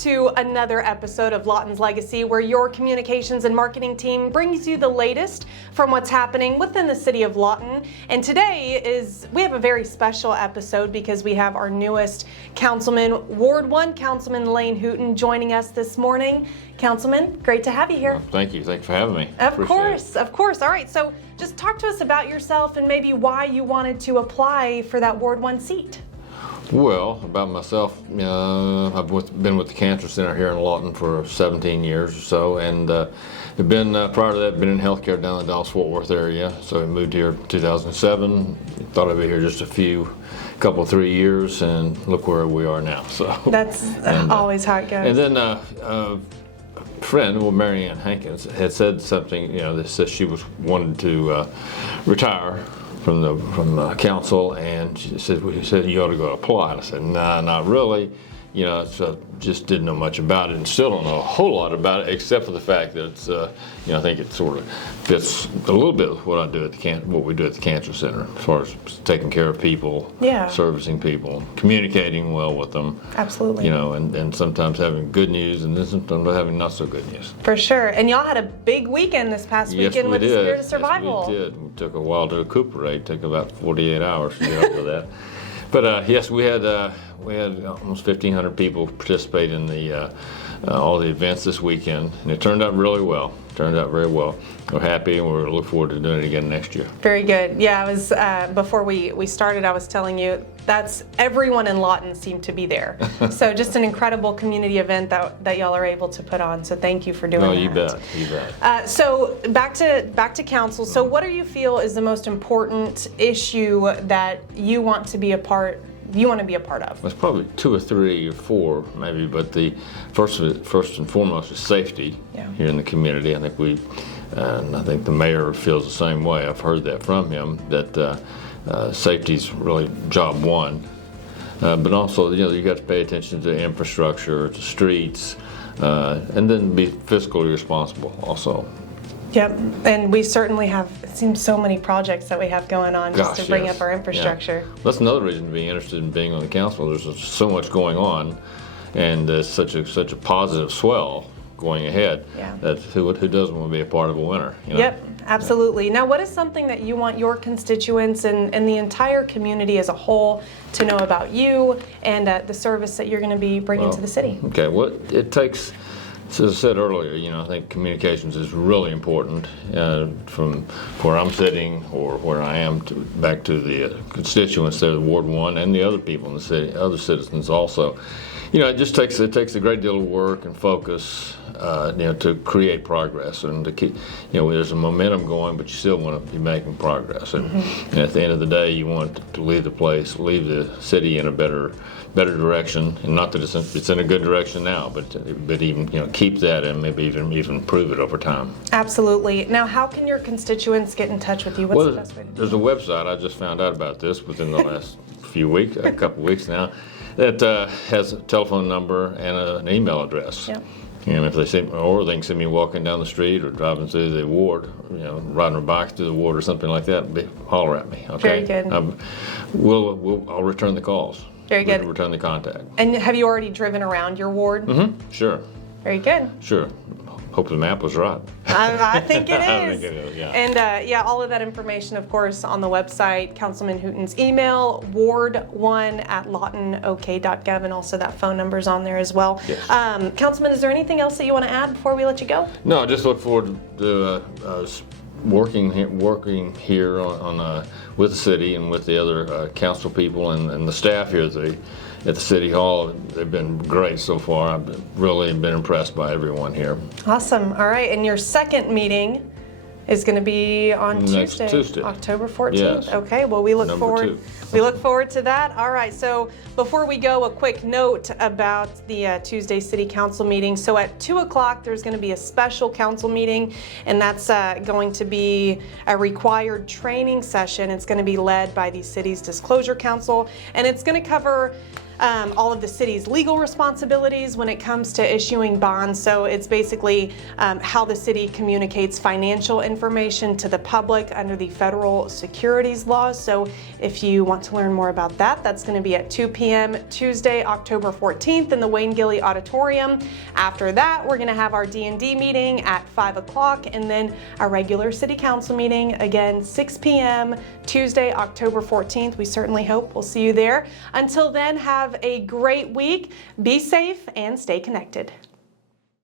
to another episode of Lawton's Legacy, where your communications and marketing team brings you the latest from what's happening within the City of Lawton. And today we have a very special episode because we have our newest Councilman, Ward 1 Councilman Lane Hooton, joining us this morning. Councilman, great to have you here. Well, thank you. Thanks for having me. Of course. All right, so just talk to us about yourself and maybe why you wanted to apply for that Ward 1 seat. Well, about myself, I've been with the Cancer Center here in Lawton for 17 years or so, and have been, prior to that, been in healthcare down in the Dallas-Fort Worth area. So I moved here in 2007, thought I'd be here just a couple, 3 years, and look where we are now. So that's always how it goes. And then a friend, well, Mary Ann Hankins, had said something, that said she wanted to retire from the council, and she said you ought to go apply. And I said, nah, not really. So just didn't know much about it, and still don't know a whole lot about it, except for the fact that it's, I think it sort of fits a little bit with what we do at the Cancer Center, as far as taking care of people, servicing people, communicating well with them. Absolutely. And sometimes having good news, and then sometimes having not so good news. For sure. And y'all had a big weekend this past weekend with the Spirit of Survival. Yes, we did. It took a while to recuperate. It took about 48 hours to get up to that. But yes, we had almost 1,500 people participate in all the events this weekend, and it turned out really well. Turned out very well. We're happy, and we're looking forward to doing it again next year. Very good. Yeah, I was before we started, I was telling you that's everyone in Lawton seemed to be there. So just an incredible community event that y'all are able to put on. So thank you for doing that. Oh, you bet. So back to council. So what do you feel is the most important issue that you want to be a part of? It's probably 2 or 3 or 4 maybe, but the first and foremost is safety here in the community. I think the mayor feels the same way. I've heard that from him, that safety's really job one. But also, you got to pay attention to infrastructure, to streets, and then be fiscally responsible also. Yep, and we certainly have, it seems, so many projects that we have going on just to bring up our infrastructure. Yeah. That's another reason to be interested in being on the council. There's so much going on, and such a positive swell going ahead that who doesn't want to be a part of a winner? Yep, absolutely. Now, what is something that you want your constituents and the entire community as a whole to know about you and the service that you're going to be bringing to the city? Okay, it takes. So as I said earlier, I think communications is really important from where I'm sitting or where I am back to the constituents there, the Ward 1, and the other people in the city, other citizens also. It just takes a great deal of work and focus, to create progress and to keep, there's a momentum going, but you still want to be making progress. And at the end of the day, you want to leave the city in a better direction, and not that it's in a good direction now, but even keep that and maybe even improve it over time. Absolutely. Now, how can your constituents get in touch with you? What's the best way to do There's a website. I just found out about this within the last a couple weeks now, that has a telephone number and an email address. Yep. And if they see, or they can see me walking down the street or driving through the ward, riding a bike through the ward or something like that, holler at me. Okay. Very good. I'll return the calls. Very good. Return the contact. And have you already driven around your ward? Mm-hmm. Sure. Very good. Sure. Hope the map was right. I think it is. I think it is, yeah. And all of that information, of course, on the website, Councilman Hooton's email, ward1@lawtonok.gov, and also that phone number's on there as well. Yes. Councilman, is there anything else that you want to add before we let you go? No, I just look forward to working here on with the city and with the other council people and the staff here at the City Hall. They've been great so far. I've really been impressed by everyone here. Awesome. All right, and your second meeting is going to be on Tuesday, October 14th. Yes. Okay, well, we look forward to that. All right, so before we go, a quick note about the Tuesday City Council meeting. So at 2 o'clock, there's going to be a special council meeting, and that's going to be a required training session. It's going to be led by the city's Disclosure Council, and it's going to cover all of the city's legal responsibilities when it comes to issuing bonds. So it's basically how the city communicates financial information to the public under the federal securities laws. So if you want to learn more about that, that's going to be at 2 p.m. Tuesday, October 14th in the Wayne Gilly Auditorium. After that, we're going to have our D&D meeting at 5 o'clock, and then our regular city council meeting again 6 p.m. Tuesday, October 14th. We certainly hope we'll see you there. Until then, have a great week. Be safe and stay connected.